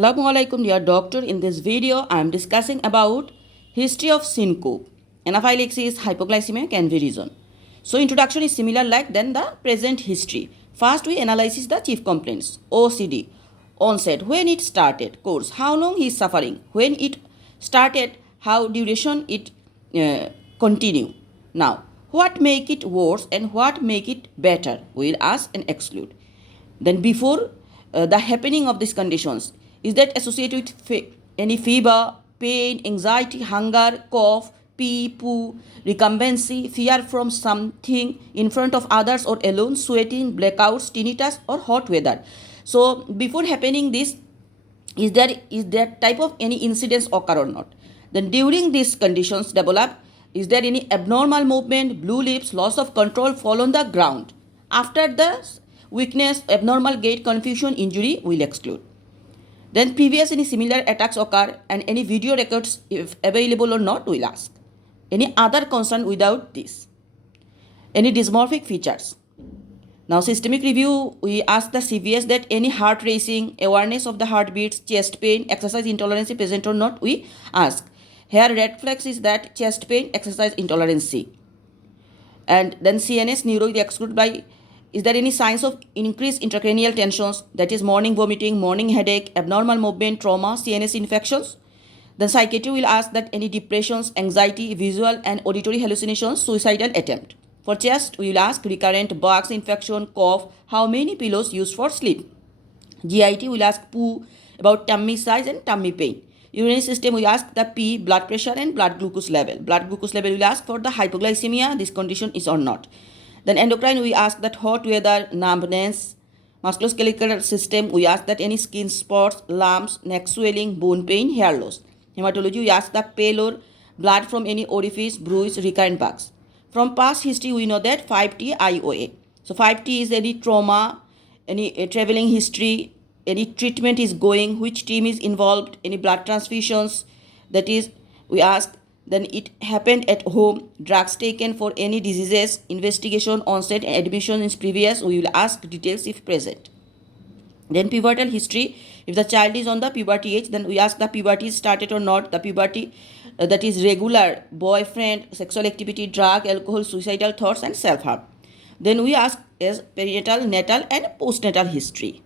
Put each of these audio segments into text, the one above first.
Assalamualaikum dear doctor. In this video I am discussing about history of syncope, anaphylaxis, hypoglycemia, confusion. So introduction is similar like then the present history. First we analyze the chief complaints. OCD, onset, when it started, course, how long he is suffering, when it started, how duration it continue. Now what make it worse and what make it better, we will ask and exclude. Then before the happening of these conditions, is that associated with any fever, pain, anxiety, hunger, cough, pee, poo, recumbency, fear from something in front of others or alone, sweating, blackouts, tinnitus or hot weather? So before happening this, is there type of any incidents occur or not? Then during these conditions develop, is there any abnormal movement, blue lips, loss of control, fall on the ground? After the weakness, abnormal gait, confusion, injury, will exclude. Then previous any similar attacks occur and any video records if available or not, will ask. Any other concern without this? Any dysmorphic features? Now systemic review, we ask the CVS that any heart racing, awareness of the heartbeats, chest pain, exercise intolerance present or not, we ask. Here red flags is that chest pain, exercise intolerance. And then CNS neuro is excluded by, is there any signs of increased intracranial tensions, that is morning vomiting, morning headache, abnormal movement, trauma, CNS infections? Then psychiatry will ask that any depressions, anxiety, visual and auditory hallucinations, suicidal attempt. For chest, we will ask recurrent bugs, infection, cough, how many pillows used for sleep. GIT will ask poo, about tummy size and tummy pain. Urinary system, we ask the pee, blood pressure and blood glucose level. Blood glucose level will ask for the hypoglycemia, this condition is or not. Then endocrine, we ask that hot weather, numbness. Musculoskeletal system, we ask that any skin spots, lumps, neck swelling, bone pain, hair loss. Hematology, we ask the pallor, blood from any orifice, bruise, recurrent bugs. From past history, we know that 5T IOA. So 5T is any trauma, any traveling history, any treatment is going, which team is involved, any blood transfusions, that is, we ask. Then it happened at home, drugs taken for any diseases, investigation, onset, admission is previous, we will ask details if present. Then pubertal history, if the child is on the puberty age, then we ask the puberty started or not, the puberty that is regular, boyfriend, sexual activity, drug, alcohol, suicidal thoughts and self-harm. Then we ask as perinatal, natal and postnatal history.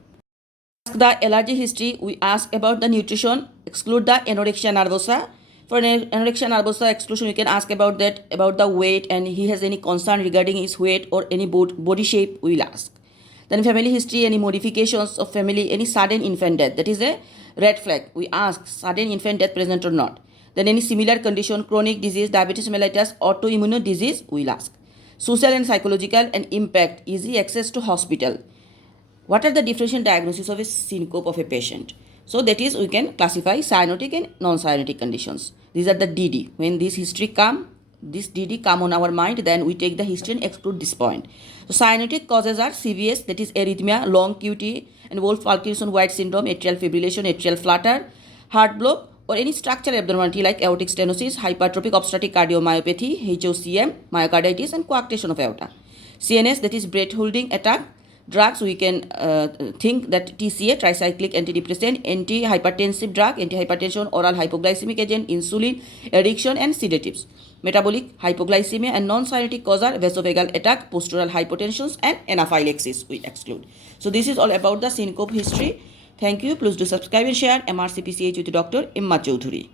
Ask the allergy history, we ask about the nutrition, exclude the anorexia nervosa. For anorexia nervosa exclusion, you can ask about that, about the weight, and he has any concern regarding his weight or any body shape, we will ask. Then family history, any modifications of family, any sudden infant death, that is a red flag, we ask sudden infant death present or not. Then any similar condition, chronic disease, diabetes mellitus, autoimmune disease, we will ask. Social and psychological and impact, easy access to hospital. What are the differential diagnosis of a syncope of a patient? So that is, we can classify cyanotic and non-cyanotic conditions. These are the DD. When this history come, this DD come on our mind, then we take the history and exclude this point. So cyanotic causes are CVS, that is arrhythmia, long QT, and Wolff-Parkinson-White syndrome, atrial fibrillation, atrial flutter, heart block, or any structural abnormality like aortic stenosis, hypertrophic obstructive cardiomyopathy, HOCM, myocarditis, and coarctation of aorta. CNS, that is breath holding attack. Drugs, we can think that TCA, tricyclic antidepressant, antihypertensive drug, antihypertension, oral hypoglycemic agent, insulin, addiction and sedatives. Metabolic hypoglycemia and non-cyanotic cause are vasovagal attack, postural hypotension and anaphylaxis, we exclude. So this is all about the syncope history. Thank you. Please do subscribe and share. MRCPCH with Dr. Imma Choudhury.